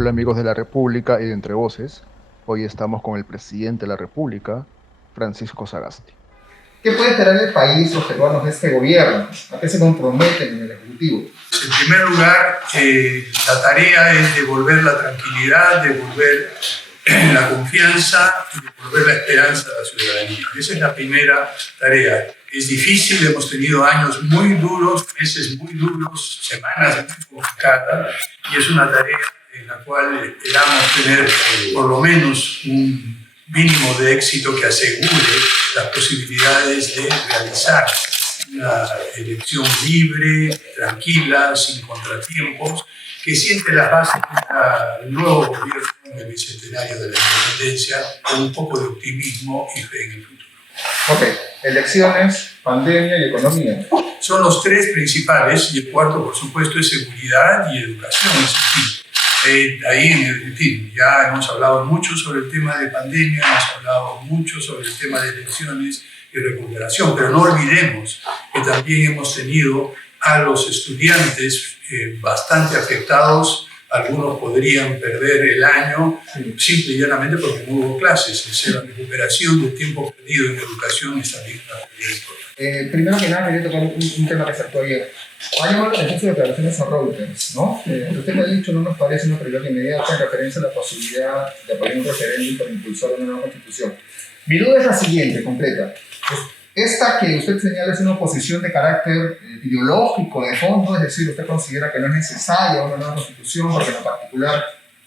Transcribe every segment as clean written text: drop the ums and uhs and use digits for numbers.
Hola amigos de la República y de Entre Voces. Hoy estamos con el presidente de la República, Francisco Sagasti. ¿Qué puede esperar el país, los peruanos, de este gobierno? ¿A qué se comprometen en el Ejecutivo? En primer lugar, la tarea es devolver la tranquilidad, devolver la confianza y devolver la esperanza a la ciudadanía. Esa es la primera tarea. Es difícil, hemos tenido años muy duros, meses muy duros, semanas muy complicadas, y es una tarea en la cual esperamos tener por lo menos un mínimo de éxito que asegure las posibilidades de realizar una elección libre, tranquila, sin contratiempos, que siente las bases del nuevo gobierno del bicentenario de la independencia con un poco de optimismo y fe en el futuro. Ok, elecciones, pandemia y economía. Son los tres principales, y el cuarto, por supuesto, es seguridad y educación. En fin, ya hemos hablado mucho sobre el tema de pandemia, hemos hablado mucho sobre el tema de elecciones y recuperación, pero no olvidemos que también hemos tenido a los estudiantes bastante afectados. Algunos podrían perder el año simple y llanamente porque no hubo clases. Es decir, la recuperación del tiempo perdido en educación es también una prioridad. Primero que nada, quería tocar un tema que saltó ayer. Ha llamado la atención de declaraciones a Reuters, ¿no? Usted me ha dicho, no nos parece una prioridad inmediata en referencia a la posibilidad de apoyar un referéndum para impulsar una nueva constitución. Mi duda es la siguiente, completa. Esta que usted señala es una oposición de carácter ideológico, de fondo, es decir, usted considera que no es necesaria una nueva constitución porque en lo particular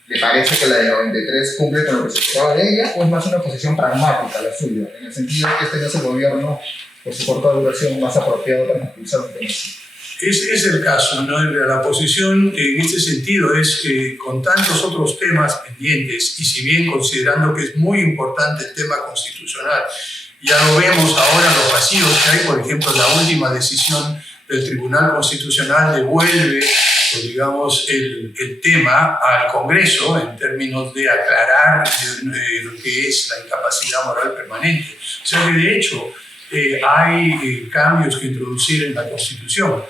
le parece que la de 93 cumple con lo que se esperaba de ella, o es más una posición pragmática la suya, en el sentido de que este no es el gobierno por su corta duración más apropiado para impulsar un tema así. Es el caso, ¿no? La posición en este sentido es que con tantos otros temas pendientes, y si bien considerando que es muy importante el tema constitucional, ya lo vemos ahora los vacíos que hay, por ejemplo, la última decisión del Tribunal Constitucional devuelve, pues, digamos, el tema al Congreso en términos de aclarar lo que es la incapacidad moral permanente. O sea que de hecho hay cambios que introducir en la Constitución.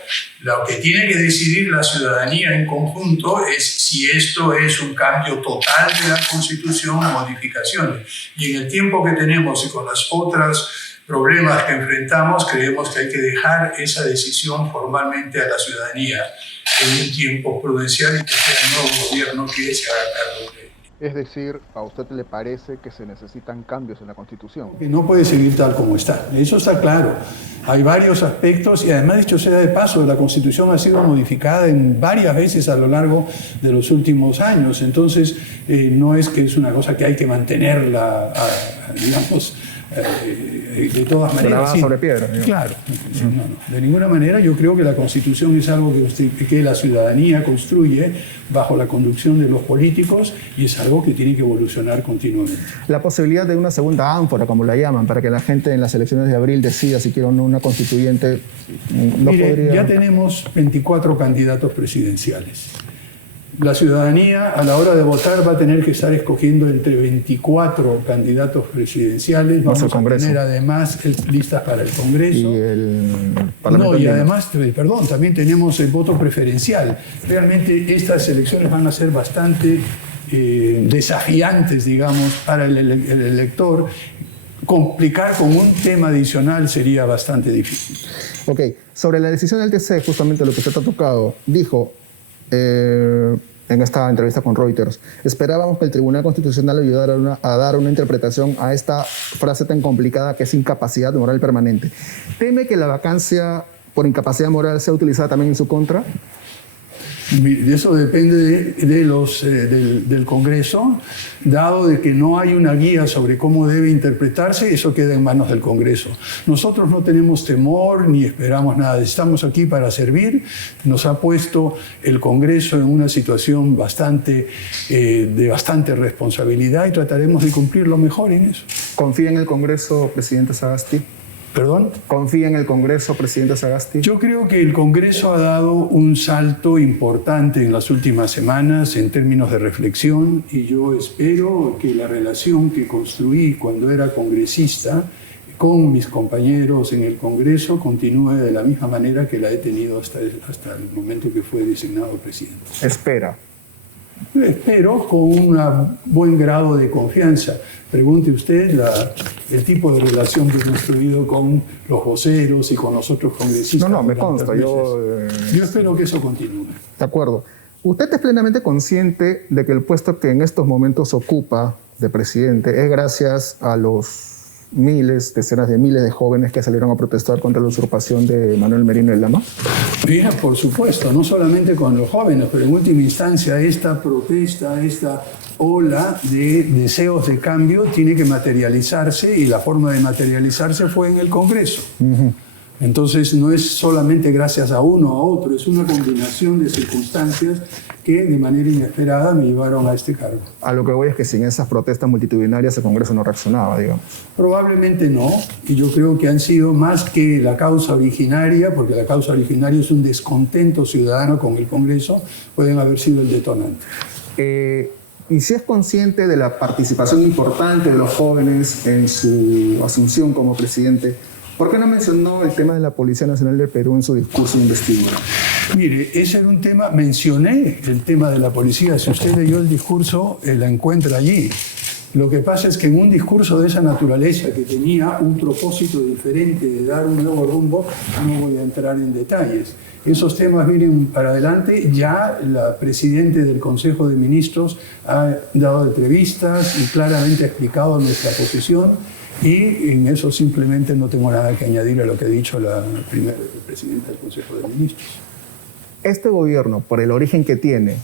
Lo que tiene que decidir la ciudadanía en conjunto es si esto es un cambio total de la Constitución o modificaciones. Y en el tiempo que tenemos y con los otros problemas que enfrentamos, creemos que hay que dejar esa decisión formalmente a la ciudadanía en un tiempo prudencial y que sea el nuevo gobierno que se haga cargo de. Es decir, ¿a usted le parece que se necesitan cambios en la Constitución? Que no puede seguir tal como está, eso está claro. Hay varios aspectos y además, dicho sea de paso, la Constitución ha sido modificada en varias veces a lo largo de los últimos años. Entonces, no es que es una cosa que hay que mantenerla, digamos, de todas maneras. Sí. Sobre piedra. Digamos. Claro, no, de ninguna manera. Yo creo que la Constitución es algo que la ciudadanía construye bajo la conducción de los políticos y es algo que tiene que evolucionar continuamente. La posibilidad de una segunda ánfora, como la llaman, para que la gente en las elecciones de abril decida si quiere o no una constituyente, no Mire, podría... ya tenemos 24 candidatos presidenciales. La ciudadanía a la hora de votar va a tener que estar escogiendo entre 24 candidatos presidenciales. Vamos a tener además listas para el Congreso. Y el Parlamento. No, y además, perdón, también tenemos el voto preferencial. Realmente estas elecciones van a ser bastante desafiantes, digamos, para el elector. Complicar con un tema adicional sería bastante difícil. Ok, sobre la decisión del TC, justamente lo que usted ha tocado, dijo... en esta entrevista con Reuters, esperábamos que el Tribunal Constitucional ayudara a dar una interpretación a esta frase tan complicada que es incapacidad moral permanente. ¿Teme que la vacancia por incapacidad moral sea utilizada también en su contra? Eso depende del Congreso, dado de que no hay una guía sobre cómo debe interpretarse, eso queda en manos del Congreso. Nosotros no tenemos temor ni esperamos nada, estamos aquí para servir. Nos ha puesto el Congreso en una situación de bastante responsabilidad y trataremos de cumplir lo mejor en eso. ¿Confía en el Congreso, presidente Sagasti? ¿Perdón? ¿Confía en el Congreso, presidente Sagasti? Yo creo que el Congreso ha dado un salto importante en las últimas semanas en términos de reflexión y yo espero que la relación que construí cuando era congresista con mis compañeros en el Congreso continúe de la misma manera que la he tenido hasta el momento que fue designado presidente. Espera. Espero con un buen grado de confianza. Pregunte usted el tipo de relación que he construido con los voceros y con los otros congresistas. No, me consta. Yo espero que eso continúe. De acuerdo. ¿Usted es plenamente consciente de que el puesto que en estos momentos ocupa de presidente es gracias a los miles, decenas de miles de jóvenes que salieron a protestar contra la usurpación de Manuel Merino y Lama? Bien, por supuesto, no solamente con los jóvenes, pero en última instancia esta protesta, esta ola de deseos de cambio tiene que materializarse, y la forma de materializarse fue en el Congreso. Entonces no es solamente gracias a uno o a otro, es una combinación de circunstancias que de manera inesperada me llevaron a este cargo. A lo que voy es que sin esas protestas multitudinarias el Congreso no reaccionaba, digamos. Probablemente no, y yo creo que han sido más que la causa originaria, porque la causa originaria es un descontento ciudadano con el Congreso, pueden haber sido el detonante. ¿Y si es consciente de la participación importante de los jóvenes en su asunción como presidente? ¿Por qué no mencionó el tema de la Policía Nacional del Perú en su discurso de investidura? Mire, ese era un tema, mencioné el tema de la policía. Si usted leyó el discurso, la encuentra allí. Lo que pasa es que en un discurso de esa naturaleza, que tenía un propósito diferente de dar un nuevo rumbo, no voy a entrar en detalles. Esos temas vienen para adelante. Ya la presidenta del Consejo de Ministros ha dado entrevistas y claramente ha explicado nuestra posición. Y en eso simplemente no tengo nada que añadir a lo que ha dicho la primera presidenta del Consejo de Ministros. Este gobierno, por el origen que tiene,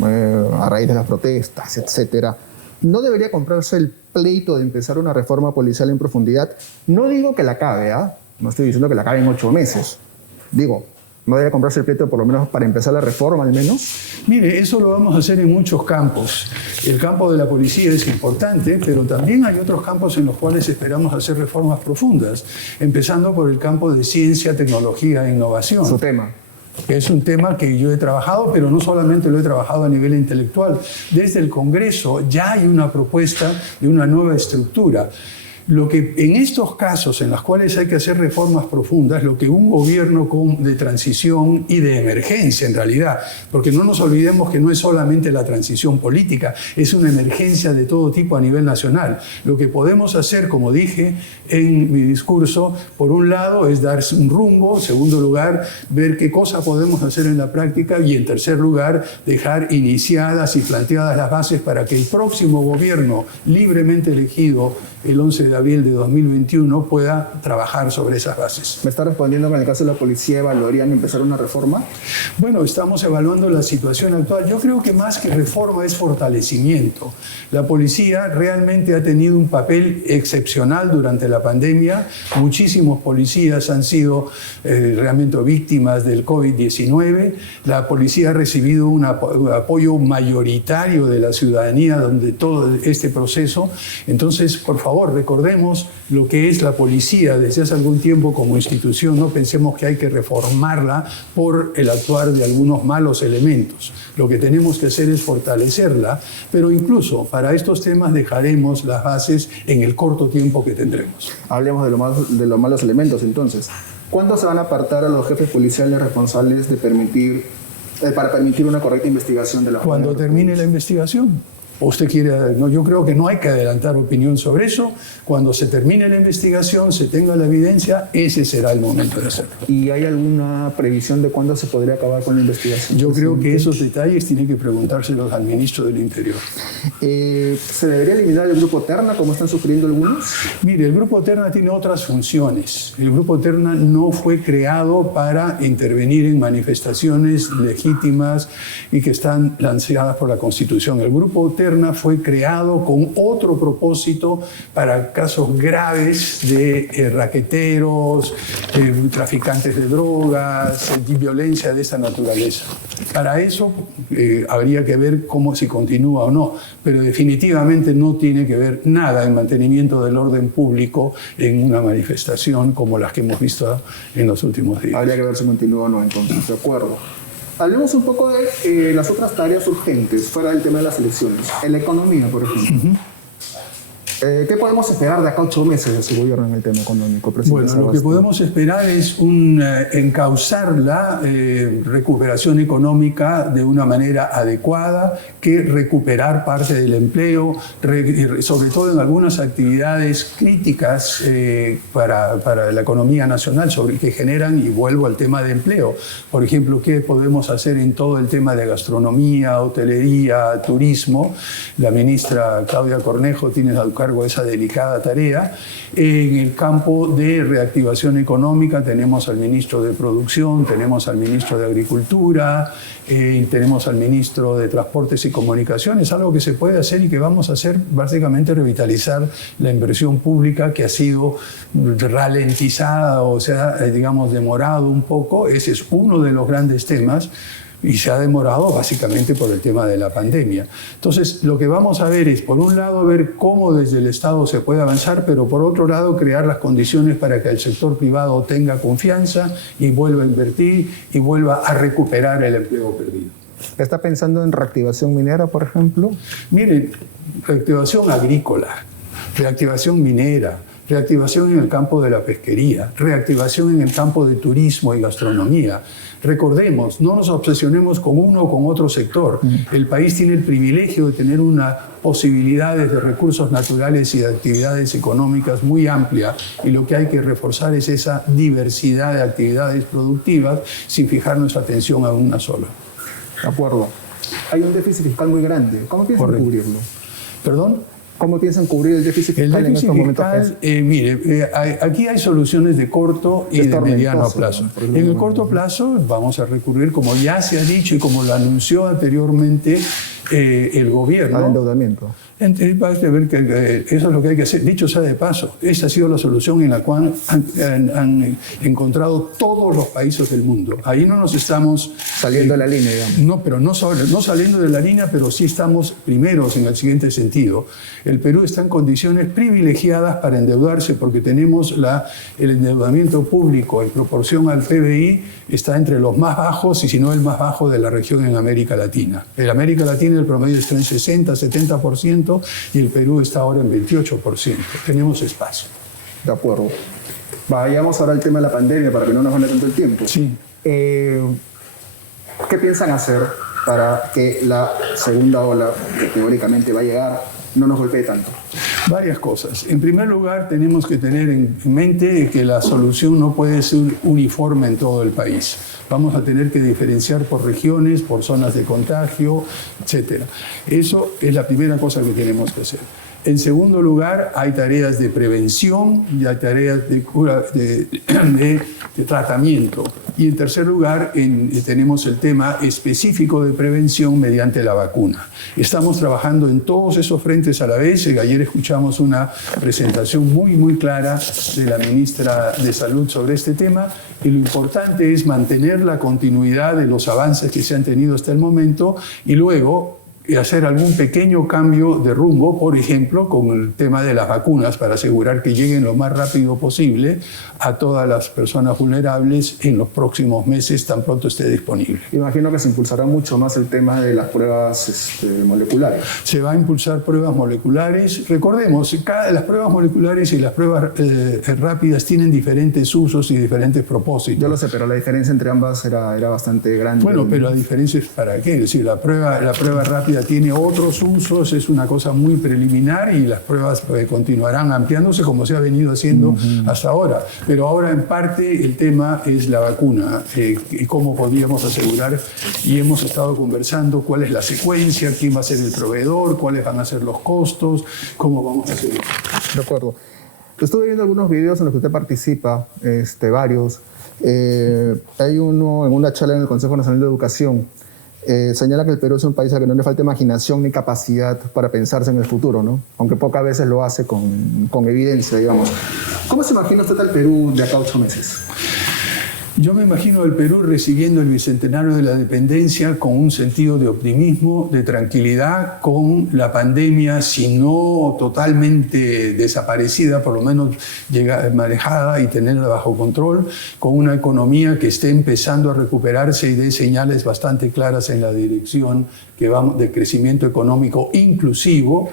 a raíz de las protestas, etcétera, ¿no debería comprarse el pleito de empezar una reforma policial en profundidad? No digo que la acabe, no estoy diciendo que la acabe en 8 meses. Digo, ¿no debería comprarse el pleito por lo menos para empezar la reforma al menos? Mire, eso lo vamos a hacer en muchos campos. El campo de la policía es importante, pero también hay otros campos en los cuales esperamos hacer reformas profundas, empezando por el campo de ciencia, tecnología e innovación. Su tema. Que es un tema que yo he trabajado, pero no solamente lo he trabajado a nivel intelectual. Desde el Congreso ya hay una propuesta de una nueva estructura. Lo que en estos casos en los cuales hay que hacer reformas profundas, lo que un gobierno de transición y de emergencia en realidad, porque no nos olvidemos que no es solamente la transición política, es una emergencia de todo tipo a nivel nacional. Lo que podemos hacer, como dije en mi discurso, por un lado es dar un rumbo, en segundo lugar ver qué cosa podemos hacer en la práctica, y en tercer lugar dejar iniciadas y planteadas las bases para que el próximo gobierno libremente elegido el 11 de abril de 2021 pueda trabajar sobre esas bases. ¿Me está respondiendo que en el caso de la policía evaluarían empezar una reforma? Bueno, estamos evaluando la situación actual. Yo creo que más que reforma es fortalecimiento. La policía realmente ha tenido un papel excepcional durante la pandemia. Muchísimos policías han sido realmente víctimas del COVID-19. La policía ha recibido un apoyo mayoritario de la ciudadanía durante todo este proceso. Entonces, por favor, recordemos lo que es la policía desde hace algún tiempo como institución. No pensemos que hay que reformarla por el actuar de algunos malos elementos. Lo que tenemos que hacer es fortalecerla, pero incluso para estos temas dejaremos las bases en el corto tiempo que tendremos. Hablemos de los malos elementos entonces. ¿Cuándo se van a apartar a los jefes policiales responsables de para permitir una correcta investigación de la Cuando Junta? termine la investigación. ¿O usted quiere? No, yo creo que no hay que adelantar opinión sobre eso. Cuando se termine la investigación, se tenga la evidencia, ese será el momento de hacerlo. ¿Y hay alguna previsión de cuándo se podría acabar con la investigación? Yo creo que esos detalles tienen que preguntárselos al ministro del Interior. ¿Se debería eliminar el Grupo Terna, como están sugiriendo algunos? Mire, el Grupo Terna tiene otras funciones. El Grupo Terna no fue creado para intervenir en manifestaciones legítimas y que están lanzadas por la Constitución. El Grupo Terna fue creado con otro propósito para casos graves de raqueteros, traficantes de drogas, violencia de esa naturaleza. Para eso habría que ver si continúa o no, pero definitivamente no tiene que ver nada en mantenimiento del orden público en una manifestación como las que hemos visto en los últimos días. Habría que ver si continúa o no, entonces, de acuerdo. Hablemos un poco de las otras tareas urgentes, fuera del tema de las elecciones. En la economía, por ejemplo. ¿Qué podemos esperar de acá a 8 meses de su gobierno en el tema económico, presidente? Bueno, lo que podemos esperar es encauzar la recuperación económica de una manera adecuada, que recuperar parte del empleo, sobre todo en algunas actividades críticas para la economía nacional, que generan, y vuelvo al tema de empleo. Por ejemplo, ¿qué podemos hacer en todo el tema de gastronomía, hotelería, turismo? La ministra Claudia Cornejo tiene a cargo esa delicada tarea. En el campo de reactivación económica tenemos al ministro de Producción, tenemos al ministro de Agricultura, tenemos al ministro de Transportes y Comunicaciones, algo que se puede hacer y que vamos a hacer, básicamente revitalizar la inversión pública que ha sido ralentizada, o sea, digamos, demorado un poco. Ese es uno de los grandes temas. Y se ha demorado básicamente por el tema de la pandemia. Entonces, lo que vamos a ver es, por un lado, ver cómo desde el Estado se puede avanzar, pero por otro lado, crear las condiciones para que el sector privado tenga confianza y vuelva a invertir y vuelva a recuperar el empleo perdido. ¿Está pensando en reactivación minera, por ejemplo? Miren, reactivación agrícola, reactivación minera, reactivación en el campo de la pesquería, reactivación en el campo de turismo y gastronomía. Recordemos, no nos obsesionemos con uno o con otro sector. El país tiene el privilegio de tener unas posibilidades de recursos naturales y de actividades económicas muy amplia, y lo que hay que reforzar es esa diversidad de actividades productivas sin fijar nuestra atención a una sola. De acuerdo. Hay un déficit fiscal muy grande. ¿Cómo piensan cubrirlo? ¿Perdón? ¿Cómo piensan cubrir el déficit fiscal en estos momentos? Aquí hay soluciones de corto y de mediano plazo. En el corto plazo vamos a recurrir, como ya se ha dicho y como lo anunció anteriormente el gobierno, al endeudamiento. Eso es lo que hay que hacer. Dicho sea de paso, esa ha sido la solución en la cual han encontrado todos los países del mundo. Ahí no nos estamos saliendo de la línea, digamos. No, pero no saliendo de la línea, pero sí estamos primeros en el siguiente sentido. El Perú está en condiciones privilegiadas para endeudarse, porque tenemos el endeudamiento público en proporción al PBI está entre los más bajos, y si no el más bajo de la región en América Latina. En América Latina el promedio está en 60-70%, y el Perú está ahora en 28%. Tenemos espacio. De acuerdo. Vayamos ahora al tema de la pandemia para que no nos gane tanto el tiempo. Sí. ¿Qué piensan hacer para que la segunda ola, que teóricamente va a llegar, no nos golpee tanto? Varias cosas. En primer lugar, tenemos que tener en mente que la solución no puede ser uniforme en todo el país. Vamos a tener que diferenciar por regiones, por zonas de contagio, etc. Eso es la primera cosa que tenemos que hacer. En segundo lugar, hay tareas de prevención y hay tareas de cura, de tratamiento. Y en tercer lugar, tenemos el tema específico de prevención mediante la vacuna. Estamos trabajando en todos esos frentes a la vez. Ayer escuchamos una presentación muy clara de la ministra de Salud sobre este tema, y lo importante es mantener la continuidad de los avances que se han tenido hasta el momento y luego hacer algún pequeño cambio de rumbo, por ejemplo, con el tema de las vacunas, para asegurar que lleguen lo más rápido posible a todas las personas vulnerables en los próximos meses, tan pronto esté disponible. Imagino que se impulsará mucho más el tema de las pruebas moleculares. Se va a impulsar pruebas moleculares. Recordemos, las pruebas moleculares y las pruebas rápidas tienen diferentes usos y diferentes propósitos. Yo lo sé, pero la diferencia entre ambas era bastante grande. Bueno, pero la diferencia es para qué. Es decir, la prueba rápida tiene otros usos, es una cosa muy preliminar, y las pruebas continuarán ampliándose como se ha venido haciendo hasta ahora. Pero ahora en parte el tema es la vacuna y cómo podríamos asegurar, y hemos estado conversando cuál es la secuencia, quién va a ser el proveedor, cuáles van a ser los costos, cómo vamos a hacerlo. De acuerdo. Estuve viendo algunos videos en los que usted participa, varios. Hay uno en una charla en el Consejo Nacional de Educación. Señala que el Perú es un país al que no le falta imaginación ni capacidad para pensarse en el futuro, ¿no? Aunque pocas veces lo hace con evidencia, digamos. ¿Cómo se imagina usted al Perú de acá a 8 meses? Yo me imagino al Perú recibiendo el bicentenario de la independencia con un sentido de optimismo, de tranquilidad, con la pandemia, si no totalmente desaparecida, por lo menos manejada y tenerla bajo control, con una economía que esté empezando a recuperarse y dé señales bastante claras en la dirección que vamos de crecimiento económico inclusivo,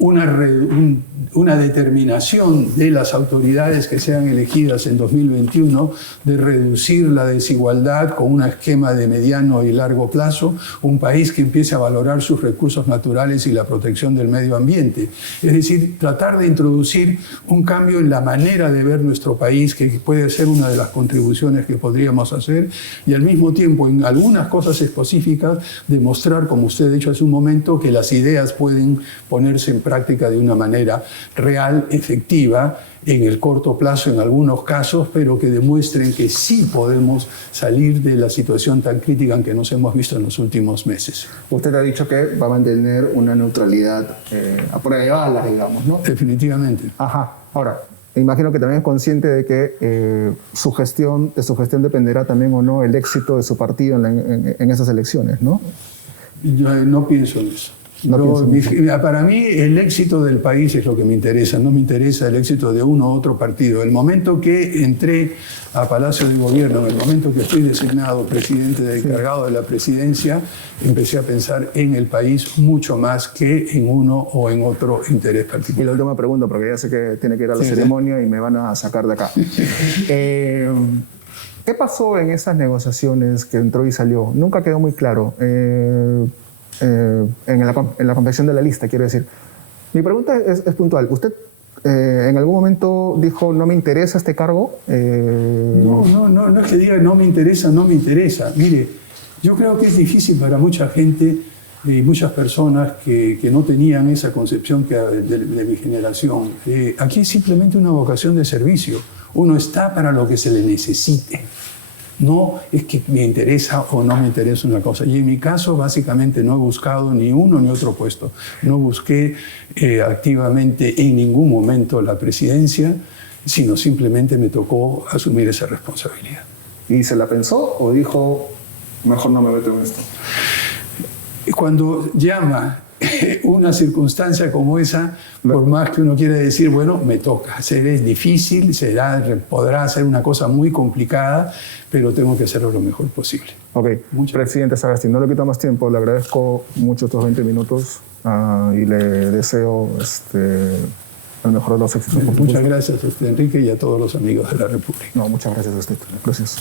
una determinación de las autoridades que sean elegidas en 2021 de reducir la desigualdad con un esquema de mediano y largo plazo, un país que empiece a valorar sus recursos naturales y la protección del medio ambiente. Es decir, tratar de introducir un cambio en la manera de ver nuestro país, que puede ser una de las contribuciones que podríamos hacer, y al mismo tiempo en algunas cosas específicas demostrar, como usted ha dicho hace un momento, que las ideas pueden ponerse en práctica de una manera real, efectiva, en el corto plazo en algunos casos, pero que demuestren que sí podemos salir de la situación tan crítica en que nos hemos visto en los últimos meses. Usted ha dicho que va a mantener una neutralidad a prueba de balas, digamos, ¿no? Definitivamente. Ajá. Ahora, me imagino que también es consciente de que de su gestión dependerá también o no el éxito de su partido en esas elecciones, ¿no? Yo no pienso en eso. Para mí el éxito del país es lo que me interesa, no me interesa el éxito de uno u otro partido. El momento que entré a Palacio de Gobierno, en el momento que fui designado presidente encargado de la presidencia, empecé a pensar en el país mucho más que en uno o en otro interés particular. Y la última pregunta, porque ya sé que tiene que ir a la ceremonia y me van a sacar de acá. ¿Qué pasó en esas negociaciones que entró y salió? Nunca quedó muy claro. En la confección de la lista, quiero decir. Mi pregunta es puntual. ¿Usted en algún momento dijo, no me interesa este cargo? No es que diga no me interesa. Mire, yo creo que es difícil para mucha gente y muchas personas que no tenían esa concepción de mi generación. Aquí es simplemente una vocación de servicio. Uno está para lo que se le necesite. No es que me interesa o no me interesa una cosa. Y en mi caso, básicamente, no he buscado ni uno ni otro puesto. No busqué activamente en ningún momento la presidencia, sino simplemente me tocó asumir esa responsabilidad. ¿Y se la pensó o dijo, mejor no me meto en esto? Cuando llama una circunstancia como esa, por más que uno quiera decir, bueno, me toca. Es difícil, podrá ser una cosa muy complicada, pero tengo que hacerlo lo mejor posible. Ok, presidente Sagasti, no le quito más tiempo, le agradezco mucho estos 20 minutos y le deseo el mejor de los éxitos. Muchas gracias a usted, Enrique, y a todos los amigos de la República. No, muchas gracias a usted. Gracias.